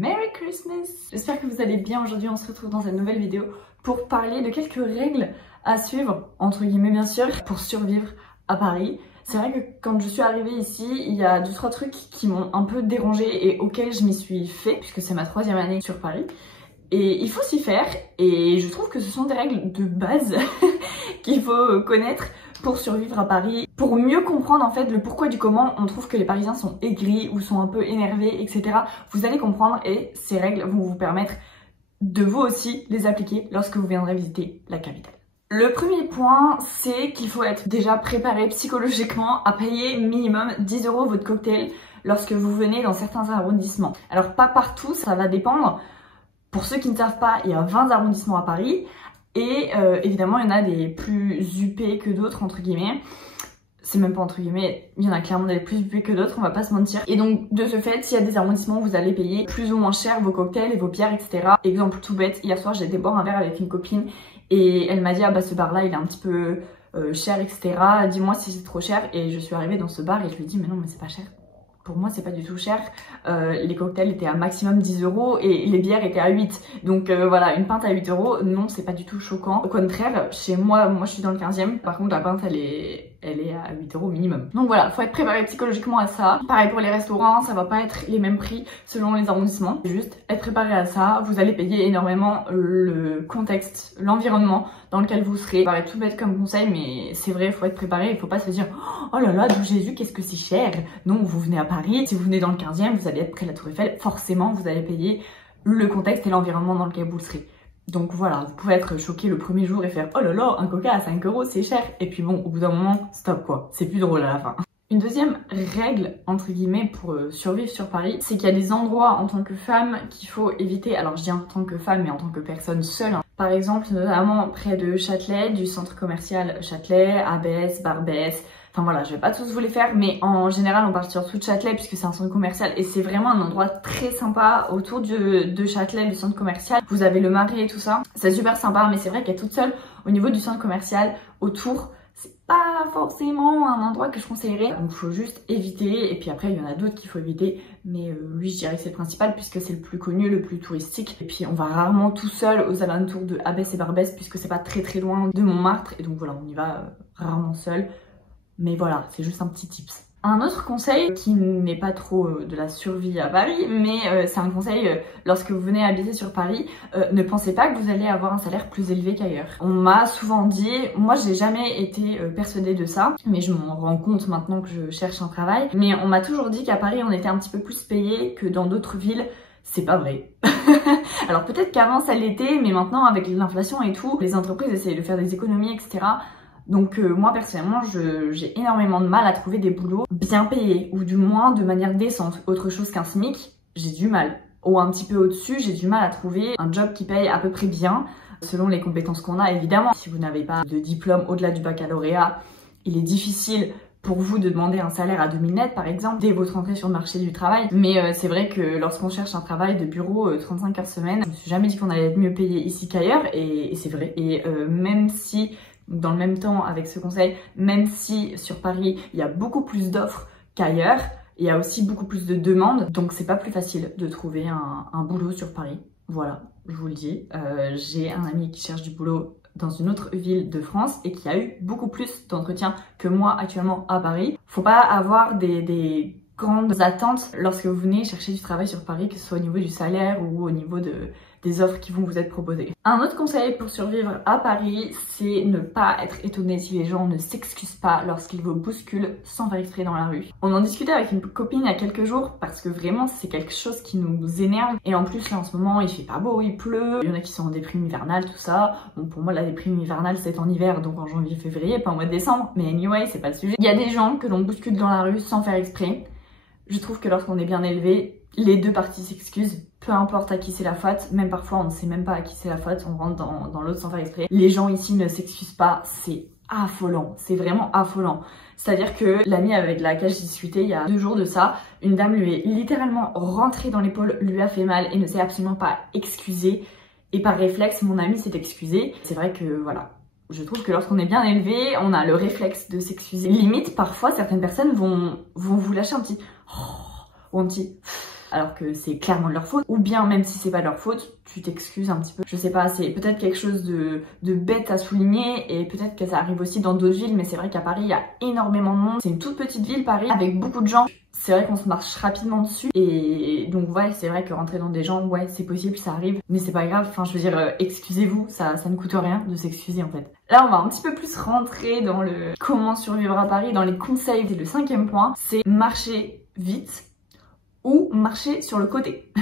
Merry Christmas! J'espère que vous allez bien. Aujourd'hui on se retrouve dans une nouvelle vidéo pour parler de quelques règles à suivre, entre guillemets bien sûr, pour survivre à Paris. C'est vrai que quand je suis arrivée ici, il y a 2-3 trucs qui m'ont un peu dérangée et auxquels je m'y suis fait, puisque c'est ma 3e année sur Paris. Et il faut s'y faire, et je trouve que ce sont des règles de base qu'il faut connaître pour survivre à Paris, pour mieux comprendre en fait le pourquoi du comment on trouve que les Parisiens sont aigris ou sont un peu énervés, etc. Vous allez comprendre et ces règles vont vous permettre de vous aussi les appliquer lorsque vous viendrez visiter la capitale. Le premier point, c'est qu'il faut être déjà préparé psychologiquement à payer minimum 10 € votre cocktail lorsque vous venez dans certains arrondissements. Alors pas partout, ça va dépendre. Pour ceux qui ne savent pas, il y a 20 arrondissements à Paris et évidemment il y en a des plus huppés que d'autres entre guillemets. C'est même pas entre guillemets, il y en a clairement des plus huppés que d'autres, on va pas se mentir. Et donc de ce fait, s'il y a des arrondissements où vous allez payer plus ou moins cher vos cocktails et vos bières, etc. Exemple tout bête, hier soir j'ai été boire un verre avec une copine et elle m'a dit ah bah ce bar là il est un petit peu cher, etc. Dis-moi si c'est trop cher. Et je suis arrivée dans ce bar et je lui ai dit mais non mais c'est pas cher. Pour moi c'est pas du tout cher, les cocktails étaient à maximum 10 € et les bières étaient à 8. Donc voilà, une pinte à 8 €, non c'est pas du tout choquant. Au contraire, chez moi je suis dans le 15e, par contre la pinte elle est à 8 € minimum. Donc voilà, faut être préparé psychologiquement à ça. Pareil pour les restaurants, ça va pas être les mêmes prix selon les arrondissements. Juste être préparé à ça, vous allez payer énormément le contexte, l'environnement dans lequel vous serez. Ça paraît tout bête comme conseil mais c'est vrai, faut être préparé, il faut pas se dire oh là là d'où Jésus qu'est-ce que c'est cher. Non, vous venez à Paris, si vous venez dans le 15e, vous allez être près de la Tour Eiffel, forcément vous allez payer le contexte et l'environnement dans lequel vous serez. Donc voilà, vous pouvez être choqué le premier jour et faire oh là là, un coca à 5 € c'est cher. Et puis bon, au bout d'un moment, stop quoi, c'est plus drôle à la fin. Une deuxième règle, entre guillemets, pour survivre sur Paris, c'est qu'il y a des endroits en tant que femme qu'il faut éviter. Alors je dis en tant que femme, mais en tant que personne seule. Par exemple, notamment près de Châtelet, du centre commercial Châtelet, Abbesse, Barbès. Enfin voilà, je vais pas tous vous les faire, mais en général on part surtout de Châtelet puisque c'est un centre commercial et c'est vraiment un endroit très sympa autour de Châtelet, le centre commercial. Vous avez le Marais et tout ça, c'est super sympa, mais c'est vrai qu'être toute seule au niveau du centre commercial autour, c'est pas forcément un endroit que je conseillerais. Donc faut juste éviter, et puis après il y en a d'autres qu'il faut éviter, mais lui je dirais que c'est le principal puisque c'est le plus connu, le plus touristique. Et puis on va rarement tout seul aux alentours de Abbesse et Barbès puisque c'est pas très loin de Montmartre, et donc voilà, on y va rarement seul. Mais voilà, c'est juste un petit tips. Un autre conseil qui n'est pas trop de la survie à Paris, mais c'est un conseil lorsque vous venez habiter sur Paris, ne pensez pas que vous allez avoir un salaire plus élevé qu'ailleurs. On m'a souvent dit, moi j'ai jamais été persuadée de ça, mais je m'en rends compte maintenant que je cherche un travail, mais on m'a toujours dit qu'à Paris on était un petit peu plus payé que dans d'autres villes. C'est pas vrai. Alors peut-être qu'avant ça l'était, mais maintenant avec l'inflation et tout, les entreprises essayent de faire des économies, etc. Donc moi personnellement j'ai énormément de mal à trouver des boulots bien payés ou du moins de manière décente. Autre chose qu'un SMIC, j'ai du mal. Ou un petit peu au-dessus, j'ai du mal à trouver un job qui paye à peu près bien selon les compétences qu'on a évidemment. Si vous n'avez pas de diplôme au-delà du baccalauréat, il est difficile pour vous de demander un salaire à 2000 net par exemple dès votre entrée sur le marché du travail. Mais c'est vrai que lorsqu'on cherche un travail de bureau 35 heures semaine, je me suis jamais dit qu'on allait être mieux payé ici qu'ailleurs et c'est vrai. Et même si dans le même temps avec ce conseil, même si sur Paris il y a beaucoup plus d'offres qu'ailleurs, il y a aussi beaucoup plus de demandes, donc c'est pas plus facile de trouver un boulot sur Paris. Voilà, je vous le dis. J'ai un ami qui cherche du boulot dans une autre ville de France et qui a eu beaucoup plus d'entretiens que moi actuellement à Paris. Faut pas avoir des grandes attentes lorsque vous venez chercher du travail sur Paris, que ce soit au niveau du salaire ou au niveau des offres qui vont vous être proposées. Un autre conseil pour survivre à Paris, c'est ne pas être étonné si les gens ne s'excusent pas lorsqu'ils vous bousculent sans faire exprès dans la rue. On en discutait avec une copine il y a quelques jours parce que vraiment c'est quelque chose qui nous énerve. Et en plus là en ce moment il fait pas beau, il pleut, il y en a qui sont en déprime hivernale, tout ça. Bon pour moi la déprime hivernale c'est en hiver, donc en janvier, février, pas en mois de décembre. Mais anyway, c'est pas le sujet. Il y a des gens que l'on bouscule dans la rue sans faire exprès. Je trouve que lorsqu'on est bien élevé, les deux parties s'excusent. Peu importe à qui c'est la faute, même parfois on ne sait même pas à qui c'est la faute, on rentre dans l'autre sans faire exprès. Les gens ici ne s'excusent pas, c'est affolant, c'est vraiment affolant. C'est-à-dire que l'amie avec laquelle j'ai discuté il y a 2 jours de ça, une dame lui est littéralement rentrée dans l'épaule, lui a fait mal et ne s'est absolument pas excusée. Et par réflexe, mon amie s'est excusée. C'est vrai que voilà, je trouve que lorsqu'on est bien élevé, on a le réflexe de s'excuser. Limite, parfois, certaines personnes vont vous lâcher un petit ou un petit alors que c'est clairement de leur faute, ou bien même si c'est pas de leur faute, tu t'excuses un petit peu. Je sais pas, c'est peut-être quelque chose de bête à souligner et peut-être que ça arrive aussi dans d'autres villes, mais c'est vrai qu'à Paris il y a énormément de monde. C'est une toute petite ville Paris avec beaucoup de gens. C'est vrai qu'on se marche rapidement dessus et donc ouais, c'est vrai que rentrer dans des gens, ouais, c'est possible, ça arrive, mais c'est pas grave. Enfin, je veux dire, excusez-vous, ça ne coûte rien de s'excuser en fait. Là, on va un petit peu plus rentrer dans le comment survivre à Paris, dans les conseils. Et le 5e point, c'est marcher vite ou marcher sur le côté.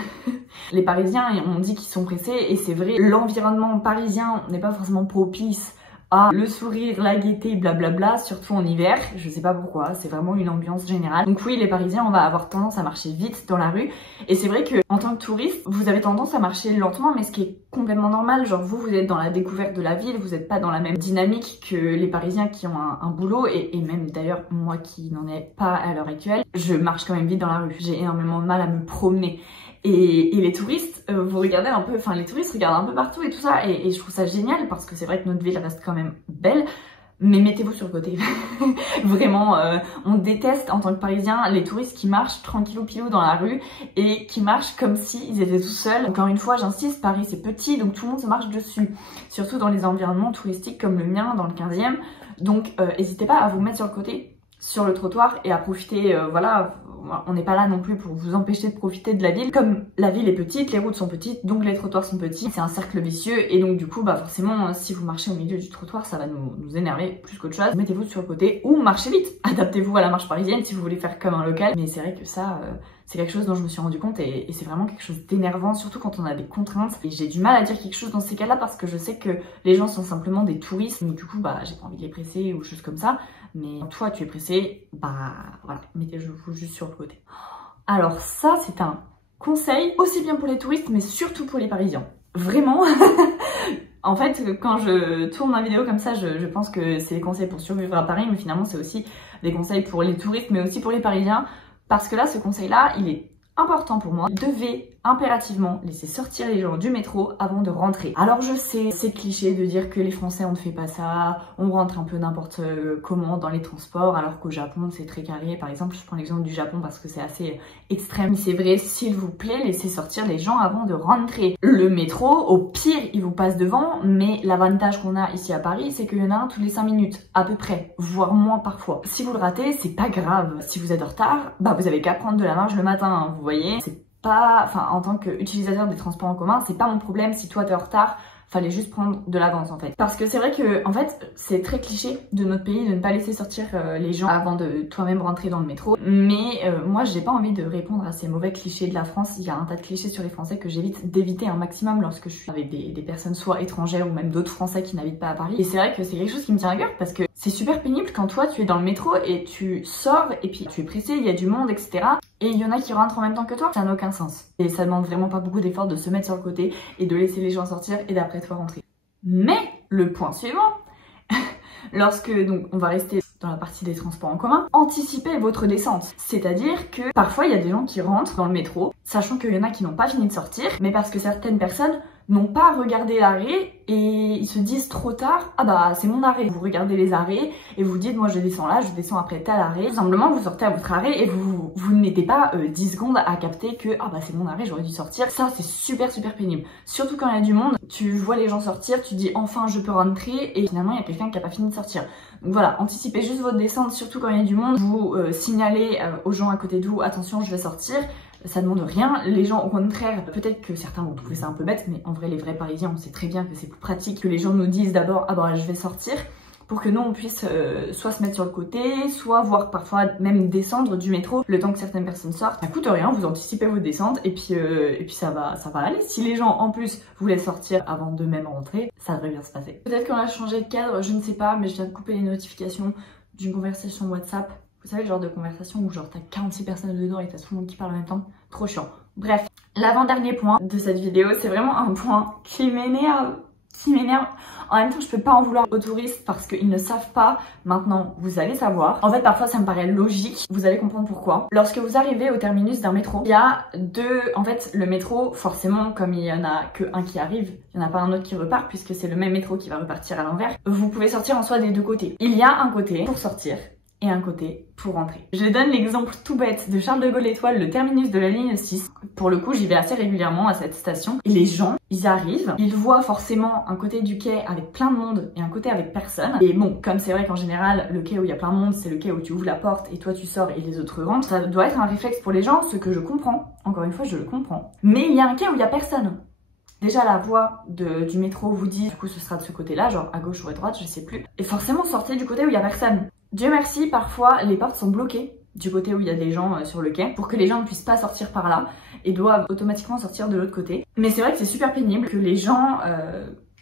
Les Parisiens, on dit qu'ils sont pressés et c'est vrai, l'environnement parisien n'est pas forcément propice à le sourire, la gaieté, blablabla, surtout en hiver. Je sais pas pourquoi, c'est vraiment une ambiance générale. Donc oui, les Parisiens, on va avoir tendance à marcher vite dans la rue. Et c'est vrai que en tant que touriste, vous avez tendance à marcher lentement, mais ce qui est complètement normal. Genre vous êtes dans la découverte de la ville, vous n'êtes pas dans la même dynamique que les Parisiens qui ont un boulot. Et même d'ailleurs, moi qui n'en ai pas à l'heure actuelle, je marche quand même vite dans la rue. J'ai énormément de mal à me promener. Et les touristes, vous regardez un peu, enfin les touristes regardent un peu partout et tout ça, et je trouve ça génial parce que c'est vrai que notre ville reste quand même belle, mais mettez-vous sur le côté. Vraiment, on déteste en tant que Parisien les touristes qui marchent tranquillou pilou dans la rue et qui marchent comme s'ils étaient tout seuls. Encore une fois, j'insiste, Paris c'est petit, donc tout le monde se marche dessus, surtout dans les environnements touristiques comme le mien, dans le 15e. Donc n'hésitez pas à vous mettre sur le côté, sur le trottoir et à profiter, voilà. On n'est pas là non plus pour vous empêcher de profiter de la ville. Comme la ville est petite, les routes sont petites, donc les trottoirs sont petits. C'est un cercle vicieux et donc du coup, bah forcément, si vous marchez au milieu du trottoir, ça va nous énerver plus qu'autre chose. Mettez-vous sur le côté ou marchez vite. Adaptez-vous à la marche parisienne si vous voulez faire comme un local. Mais c'est vrai que ça, c'est quelque chose dont je me suis rendu compte et c'est vraiment quelque chose d'énervant, surtout quand on a des contraintes. Et j'ai du mal à dire quelque chose dans ces cas-là parce que je sais que les gens sont simplement des touristes. Donc du coup, bah j'ai pas envie de les presser ou choses comme ça. Mais toi, tu es pressé, bah voilà, mettez-vous juste sur le côté. Alors ça, c'est un conseil aussi bien pour les touristes, mais surtout pour les Parisiens. Vraiment. En fait, quand je tourne ma vidéo comme ça, je pense que c'est des conseils pour survivre à Paris, mais finalement, c'est aussi des conseils pour les touristes, mais aussi pour les Parisiens. Parce que là, ce conseil-là, il est important pour moi. Vous devez impérativement laisser sortir les gens du métro avant de rentrer. Alors je sais, c'est cliché de dire que les Français on ne fait pas ça, on rentre un peu n'importe comment dans les transports, alors qu'au Japon c'est très carré. Par exemple, je prends l'exemple du Japon parce que c'est assez extrême. C'est vrai, s'il vous plaît, laissez sortir les gens avant de rentrer. Le métro, au pire, il vous passe devant, mais l'avantage qu'on a ici à Paris, c'est qu'il y en a un tous les 5 minutes, à peu près, voire moins parfois. Si vous le ratez, c'est pas grave. Si vous êtes en retard, bah vous avez qu'à prendre de la marge le matin, hein, vous voyez. C'est pas, enfin en tant qu'utilisateur des transports en commun, c'est pas mon problème si toi t'es en retard, fallait juste prendre de l'avance en fait. Parce que c'est vrai que en fait c'est très cliché de notre pays de ne pas laisser sortir les gens avant de toi-même rentrer dans le métro. Mais moi j'ai pas envie de répondre à ces mauvais clichés de la France. Il y a un tas de clichés sur les Français que j'évite d'éviter un maximum lorsque je suis avec des personnes soit étrangères ou même d'autres Français qui n'habitent pas à Paris. Et c'est vrai que c'est quelque chose qui me tient à cœur parce que c'est super pénible quand toi tu es dans le métro et tu sors et puis tu es pressé, il y a du monde, etc. Et il y en a qui rentrent en même temps que toi, ça n'a aucun sens. Et ça demande vraiment pas beaucoup d'efforts de se mettre sur le côté et de laisser les gens sortir et d'après toi rentrer. Mais le point suivant, lorsque donc on va rester dans la partie des transports en commun, anticipez votre descente. C'est-à-dire que parfois il y a des gens qui rentrent dans le métro, sachant qu'il y en a qui n'ont pas fini de sortir, mais parce que certaines personnes n'ont pas regardé l'arrêt et ils se disent trop tard, ah bah c'est mon arrêt. Vous regardez les arrêts et vous dites moi je descends là, je descends après tel arrêt. Tout simplement vous sortez à votre arrêt et vous ne mettez pas 10 secondes à capter que ah bah c'est mon arrêt, j'aurais dû sortir. Ça c'est super pénible. Surtout quand il y a du monde, tu vois les gens sortir, tu dis enfin je peux rentrer et finalement il y a quelqu'un qui a pas fini de sortir. Donc voilà, anticipez juste votre descente, surtout quand il y a du monde. Vous signalez aux gens à côté de vous, attention je vais sortir. Ça demande rien, les gens au contraire, peut-être que certains vont trouver ça un peu bête, mais en vrai les vrais Parisiens on sait très bien que c'est plus pratique que les gens nous disent d'abord ah bah je vais sortir, pour que nous on puisse soit se mettre sur le côté, soit voir parfois même descendre du métro le temps que certaines personnes sortent. Ça coûte rien, vous anticipez votre descente et puis ça va aller. Si les gens en plus voulaient sortir avant de même rentrer, ça devrait bien se passer. Peut-être qu'on a changé de cadre, je ne sais pas, mais je viens de couper les notifications d'une conversation WhatsApp. Vous savez le genre de conversation où genre t'as 46 personnes dedans et t'as tout le monde qui parle en même temps? Trop chiant. Bref, l'avant-dernier point de cette vidéo, c'est vraiment un point qui m'énerve. En même temps, je peux pas en vouloir aux touristes parce qu'ils ne savent pas. Maintenant, vous allez savoir. En fait, parfois, ça me paraît logique. Vous allez comprendre pourquoi. Lorsque vous arrivez au terminus d'un métro, il y a en fait, le métro, forcément, comme il y en a que un qui arrive, il n'y en a pas un autre qui repart puisque c'est le même métro qui va repartir à l'envers. Vous pouvez sortir en soi des deux côtés. Il y a un côté pour sortir et un côté pour rentrer. Je donne l'exemple tout bête de Charles de Gaulle Étoile, le terminus de la ligne 6. Pour le coup, j'y vais assez régulièrement à cette station. Et les gens, ils arrivent, ils voient forcément un côté du quai avec plein de monde et un côté avec personne. Et bon, comme c'est vrai qu'en général, le quai où il y a plein de monde, c'est le quai où tu ouvres la porte et toi tu sors et les autres rentrent. Ça doit être un réflexe pour les gens, ce que je comprends. Encore une fois, je le comprends. Mais il y a un quai où il y a personne. Déjà, la voie du métro vous dit, du coup, ce sera de ce côté-là, genre à gauche ou à droite, je sais plus. Et forcément, sortez du côté où il y a personne. Dieu merci, parfois, les portes sont bloquées du côté où il y a des gens sur le quai pour que les gens ne puissent pas sortir par là et doivent automatiquement sortir de l'autre côté. Mais c'est vrai que c'est super pénible que les gens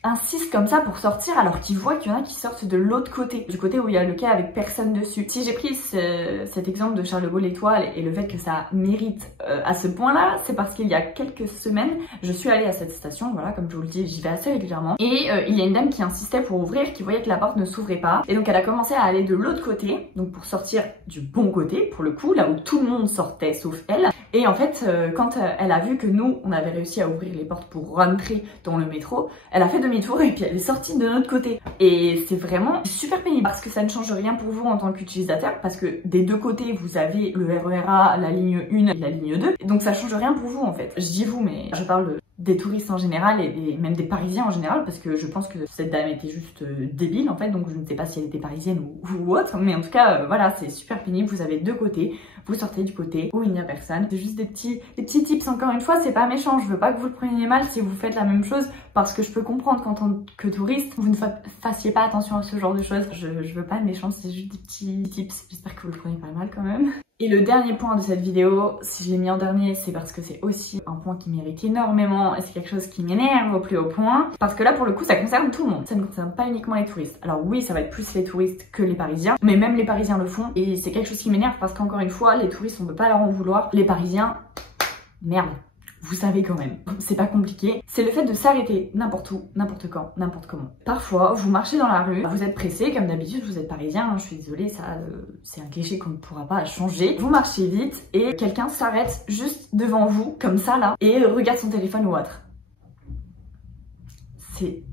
insistent comme ça pour sortir alors qu'ils voient qu'il y en a qui sortent de l'autre côté, du côté où il y a le quai avec personne dessus. Si j'ai pris cet exemple de Charles de Gaulle Étoile et le fait que ça mérite à ce point-là, c'est parce qu'il y a quelques semaines, je suis allée à cette station, voilà, comme je vous le dis, j'y vais assez régulièrement, et il y a une dame qui insistait pour ouvrir, qui voyait que la porte ne s'ouvrait pas, et donc elle a commencé à aller de l'autre côté, donc pour sortir du bon côté, pour le coup, là où tout le monde sortait sauf elle, et en fait, quand elle a vu que nous, on avait réussi à ouvrir les portes pour rentrer dans le métro, elle a fait demi-tour et puis elle est sortie de notre côté. Et c'est vraiment super pénible parce que ça ne change rien pour vous en tant qu'utilisateur parce que des deux côtés, vous avez le RER-A, la ligne 1 et la ligne 2. Donc ça change rien pour vous en fait. Je dis vous, mais je parle des touristes en général et même des Parisiens en général parce que je pense que cette dame était juste débile en fait, donc je ne sais pas si elle était parisienne ou autre, mais en tout cas voilà, c'est super pénible, vous avez deux côtés, vous sortez du côté où il n'y a personne. C'est juste des petits tips, encore une fois, c'est pas méchant, je veux pas que vous le preniez mal si vous faites la même chose parce que je peux comprendre qu'en tant que touriste, vous ne fassiez pas attention à ce genre de choses. Je veux pas être méchante, c'est juste des petits tips, j'espère que vous le prenez pas mal quand même. Et le dernier point de cette vidéo, si je l'ai mis en dernier, c'est parce que c'est aussi un point qui mérite énormément et c'est quelque chose qui m'énerve au plus haut point. Parce que là, pour le coup, ça concerne tout le monde. Ça ne concerne pas uniquement les touristes. Alors oui, ça va être plus les touristes que les Parisiens, mais même les Parisiens le font. Et c'est quelque chose qui m'énerve parce qu'encore une fois, les touristes, on peut pas leur en vouloir. Les Parisiens, merde. Vous savez quand même, c'est pas compliqué. C'est le fait de s'arrêter n'importe où, n'importe quand, n'importe comment. Parfois, vous marchez dans la rue, vous êtes pressé, comme d'habitude, vous êtes parisien, hein, je suis désolée, ça c'est un cliché qu'on ne pourra pas changer. Vous marchez vite et quelqu'un s'arrête juste devant vous, comme ça là, et regarde son téléphone ou autre. C'est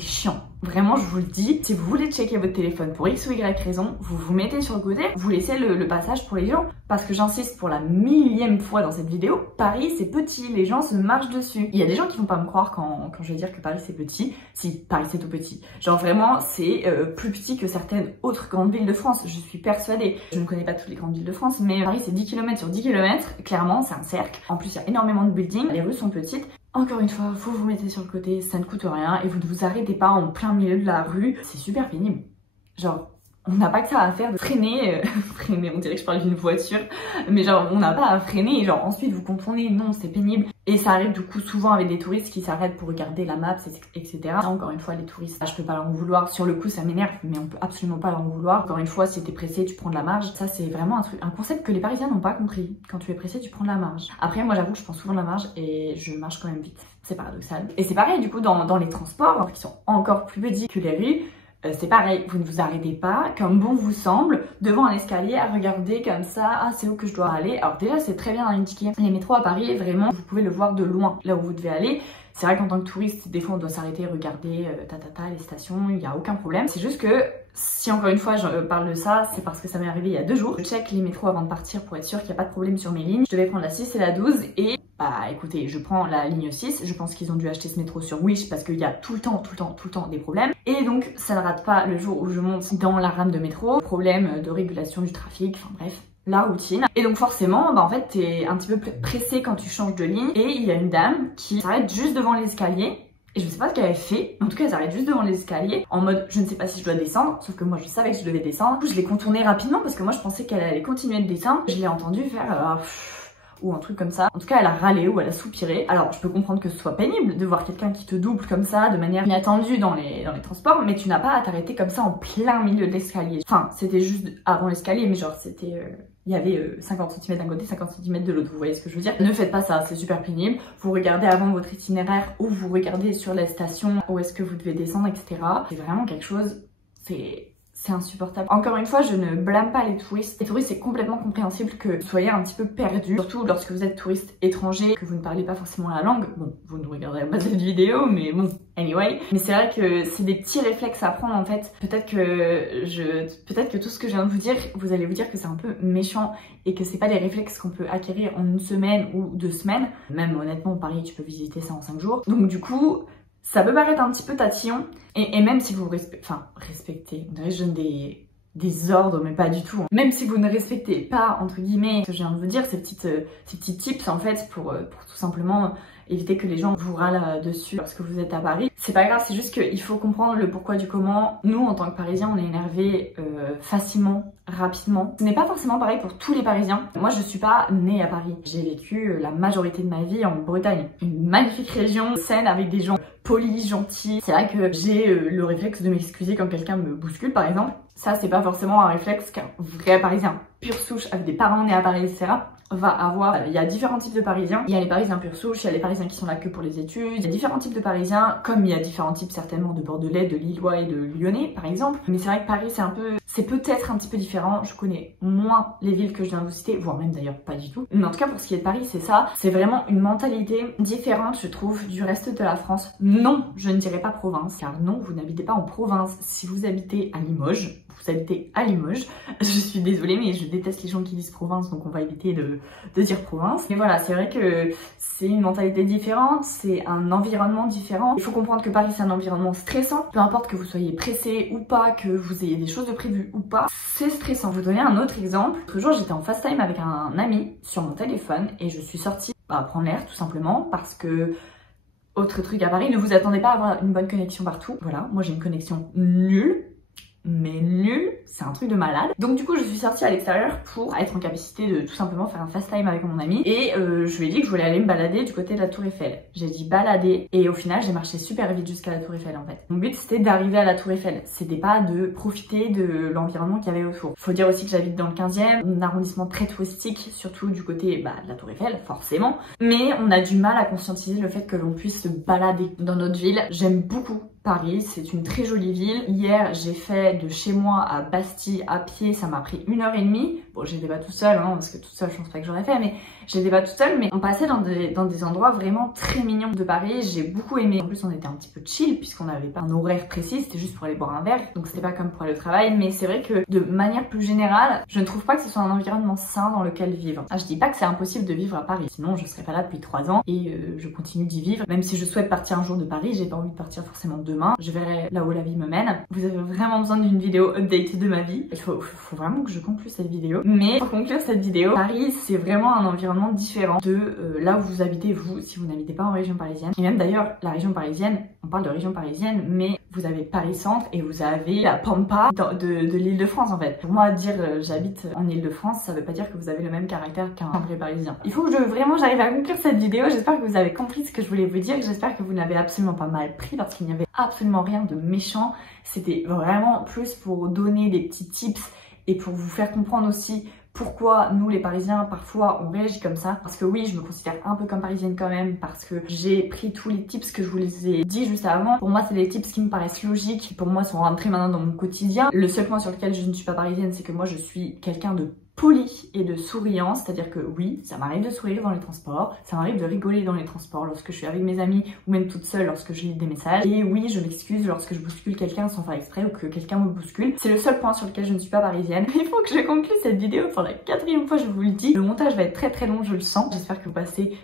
chiant. Vraiment, je vous le dis, si vous voulez checker votre téléphone pour X ou Y raison, vous vous mettez sur le côté, vous laissez le passage pour les gens. Parce que j'insiste pour la millième fois dans cette vidéo, Paris c'est petit, les gens se marchent dessus. Il y a des gens qui vont pas me croire quand je vais dire que Paris c'est petit. Si, Paris c'est tout petit. Genre vraiment, c'est plus petit que certaines autres grandes villes de France, je suis persuadée. Je ne connais pas toutes les grandes villes de France, mais Paris c'est 10 km sur 10 km, clairement c'est un cercle. En plus il y a énormément de buildings, les rues sont petites. Encore une fois, vous vous mettez sur le côté, ça ne coûte rien et vous ne vous arrêtez pas en plein milieu de la rue. C'est super pénible. Genre, on n'a pas que ça à faire de freiner, freiner, on dirait que je parle d'une voiture, mais genre on n'a pas à freiner et genre ensuite vous contournez, non c'est pénible. Et ça arrive du coup souvent avec des touristes qui s'arrêtent pour regarder la map, etc. Encore une fois les touristes, je peux pas leur en vouloir, sur le coup ça m'énerve, mais on peut absolument pas leur en vouloir. Encore une fois, si t'es pressé, tu prends de la marge, ça c'est vraiment un concept que les Parisiens n'ont pas compris. Quand tu es pressé, tu prends de la marge. Après moi j'avoue que je prends souvent de la marge et je marche quand même vite, c'est paradoxal. Et c'est pareil du coup dans les transports, qui sont encore plus petits que les rues, c'est pareil, vous ne vous arrêtez pas comme bon vous semble devant un escalier à regarder comme ça, ah c'est où que je dois aller. Alors déjà c'est très bien indiqué, les métros à Paris vraiment vous pouvez le voir de loin là où vous devez aller. C'est vrai qu'en tant que touriste des fois on doit s'arrêter, regarder les stations, il n'y a aucun problème. C'est juste que si encore une fois je parle de ça, c'est parce que ça m'est arrivé il y a 2 jours. Je check les métros avant de partir pour être sûr qu'il n'y a pas de problème sur mes lignes. Je devais prendre la 6 et la 12 et bah écoutez, je prends la ligne 6, je pense qu'ils ont dû acheter ce métro sur Wish parce qu'il y a tout le temps des problèmes. Et donc ça ne rate pas le jour où je monte dans la rame de métro, problème de régulation du trafic, enfin bref, la routine. Et donc forcément, bah en fait t'es un petit peu pressé quand tu changes de ligne et il y a une dame qui s'arrête juste devant l'escalier. Et je ne sais pas ce qu'elle avait fait, en tout cas elle s'arrête juste devant les escaliers en mode je ne sais pas si je dois descendre, sauf que moi je savais que je devais descendre. Du coup je l'ai contournée rapidement parce que moi je pensais qu'elle allait continuer de descendre. Je l'ai entendue faire ou un truc comme ça. En tout cas elle a râlé ou elle a soupiré. Alors je peux comprendre que ce soit pénible de voir quelqu'un qui te double comme ça de manière inattendue dans les transports, mais tu n'as pas à t'arrêter comme ça en plein milieu de l'escalier. Enfin c'était juste avant l'escalier, mais genre c'était... il y avait 50 cm d'un côté, 50 cm de l'autre, vous voyez ce que je veux dire? Ne faites pas ça, c'est super pénible. Vous regardez avant votre itinéraire ou vous regardez sur la station où est-ce que vous devez descendre, etc. C'est vraiment quelque chose, c'est insupportable. Encore une fois, je ne blâme pas les touristes. Les touristes, c'est complètement compréhensible que vous soyez un petit peu perdu, surtout lorsque vous êtes touriste étranger, que vous ne parlez pas forcément la langue. Bon, vous ne regarderez pas cette vidéo, mais bon, anyway. Mais c'est vrai que c'est des petits réflexes à prendre en fait. Peut-être que tout ce que je viens de vous dire, vous allez vous dire que c'est un peu méchant et que c'est pas des réflexes qu'on peut acquérir en une semaine ou 2 semaines. Même honnêtement, Paris, tu peux visiter ça en 5 jours. Donc du coup, ça peut paraître un petit peu tatillon, et même si vous respectez, on dirait que je donne des ordres, mais pas du tout. Même si vous ne respectez pas, entre guillemets, ce que je viens de vous dire, ces petits tips en fait pour tout simplement éviter que les gens vous râlent dessus lorsque vous êtes à Paris. C'est pas grave, c'est juste qu'il faut comprendre le pourquoi du comment. Nous, en tant que Parisiens, on est énervé facilement, rapidement. Ce n'est pas forcément pareil pour tous les Parisiens. Moi, je suis pas née à Paris. J'ai vécu la majorité de ma vie en Bretagne. Une magnifique région saine avec des gens polis, gentils. C'est vrai que j'ai le réflexe de m'excuser quand quelqu'un me bouscule, par exemple. Ça, c'est pas forcément un réflexe qu'un vrai Parisien pure souche avec des parents nés à Paris, etc. va avoir. Il y a différents types de Parisiens. Il y a les Parisiens pure souche, il y a les Parisiens qui sont là que pour les études. Il y a différents types de Parisiens, comme il y a différents types certainement de Bordelais, de Lillois et de Lyonnais, par exemple. Mais c'est vrai que Paris, c'est peut-être un petit peu différent. Je connais moins les villes que je viens de vous citer, voire même d'ailleurs pas du tout. Mais en tout cas, pour ce qui est de Paris, c'est ça. C'est vraiment une mentalité différente, je trouve, du reste de la France. Non, je ne dirais pas province, car non, vous n'habitez pas en province. Si vous habitez à Limoges, vous habitez à Limoges. Je suis désolée, mais je déteste les gens qui disent province, donc on va éviter de dire province. Mais voilà, c'est vrai que c'est une mentalité différente, c'est un environnement différent. Il faut comprendre que Paris, c'est un environnement stressant. Peu importe que vous soyez pressé ou pas, que vous ayez des choses de prévues ou pas, c'est stressant. Je vais vous donner un autre exemple. L'autre jour, j'étais en FaceTime avec un ami sur mon téléphone et je suis sortie prendre l'air tout simplement parce que... Autre truc à Paris, ne vous attendez pas à avoir une bonne connexion partout. Voilà, moi j'ai une connexion nulle. Mais nul, c'est un truc de malade. Donc du coup je suis sortie à l'extérieur pour être en capacité de tout simplement faire un fast time avec mon ami. Et je lui ai dit que je voulais aller me balader du côté de la Tour Eiffel. J'ai dit balader et au final j'ai marché super vite jusqu'à la Tour Eiffel en fait. Mon but c'était d'arriver à la Tour Eiffel. C'était pas de profiter de l'environnement qu'il y avait autour. Faut dire aussi que j'habite dans le 15e, un arrondissement très touristique, surtout du côté de la Tour Eiffel, forcément. Mais on a du mal à conscientiser le fait que l'on puisse se balader dans notre ville. J'aime beaucoup Paris, c'est une très jolie ville. Hier, j'ai fait de chez moi à Bastille à pied, ça m'a pris 1h30. Bon, j'étais pas toute seule, parce que toute seule, je pense pas que j'aurais fait, mais j'étais pas toute seule. Mais on passait dans des endroits vraiment très mignons de Paris. J'ai beaucoup aimé. En plus, on était un petit peu chill puisqu'on n'avait pas un horaire précis, c'était juste pour aller boire un verre. Donc c'était pas comme pour aller au travail. Mais c'est vrai que de manière plus générale, je ne trouve pas que ce soit un environnement sain dans lequel vivre. Je dis pas que c'est impossible de vivre à Paris, sinon je serais pas là depuis 3 ans et je continue d'y vivre. Même si je souhaite partir un jour de Paris, j'ai pas envie de partir forcément demain. Je verrai là où la vie me mène. Vous avez vraiment besoin d'une vidéo update de ma vie. Il faut vraiment que je conclue cette vidéo. Mais pour conclure cette vidéo, Paris c'est vraiment un environnement différent de là où vous habitez vous, si vous n'habitez pas en région parisienne. Et même d'ailleurs, la région parisienne, on parle de région parisienne, mais vous avez Paris-Centre et vous avez la Pampa de l'Île-de-France en fait. Pour moi, dire j'habite en Île-de-France, ça veut pas dire que vous avez le même caractère qu'un vrai parisien. Il faut que j'arrive à conclure cette vidéo. J'espère que vous avez compris ce que je voulais vous dire. J'espère que vous n'avez absolument pas mal pris parce qu'il n'y avait absolument rien de méchant. C'était vraiment plus pour donner des petits tips et pour vous faire comprendre aussi pourquoi nous les Parisiens parfois on réagit comme ça. Parce que oui, je me considère un peu comme parisienne quand même, parce que j'ai pris tous les tips que je vous les ai dit juste avant. Pour moi c'est des tips qui me paraissent logiques, qui pour moi sont rentrés maintenant dans mon quotidien. Le seul point sur lequel je ne suis pas parisienne, c'est que moi je suis quelqu'un de poli et de souriant, c'est-à-dire que oui, ça m'arrive de sourire dans les transports, ça m'arrive de rigoler dans les transports lorsque je suis avec mes amis ou même toute seule lorsque je lis des messages. Et oui, je m'excuse lorsque je bouscule quelqu'un sans faire exprès ou que quelqu'un me bouscule. C'est le seul point sur lequel je ne suis pas parisienne. Il faut que je conclue cette vidéo pour la 4e fois, je vous le dis. Le montage va être très long, je le sens. J'espère que vous passez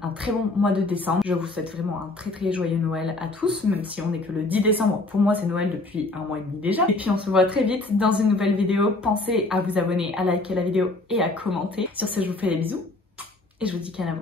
un très bon mois de décembre. Je vous souhaite vraiment un très joyeux Noël à tous, même si on n'est que le 10 décembre. Pour moi, c'est Noël depuis 1 mois et demi déjà. Et puis on se voit très vite dans une nouvelle vidéo. Pensez à vous abonner, à liker la vidéo et à commenter. Sur ce, je vous fais des bisous et je vous dis canavo.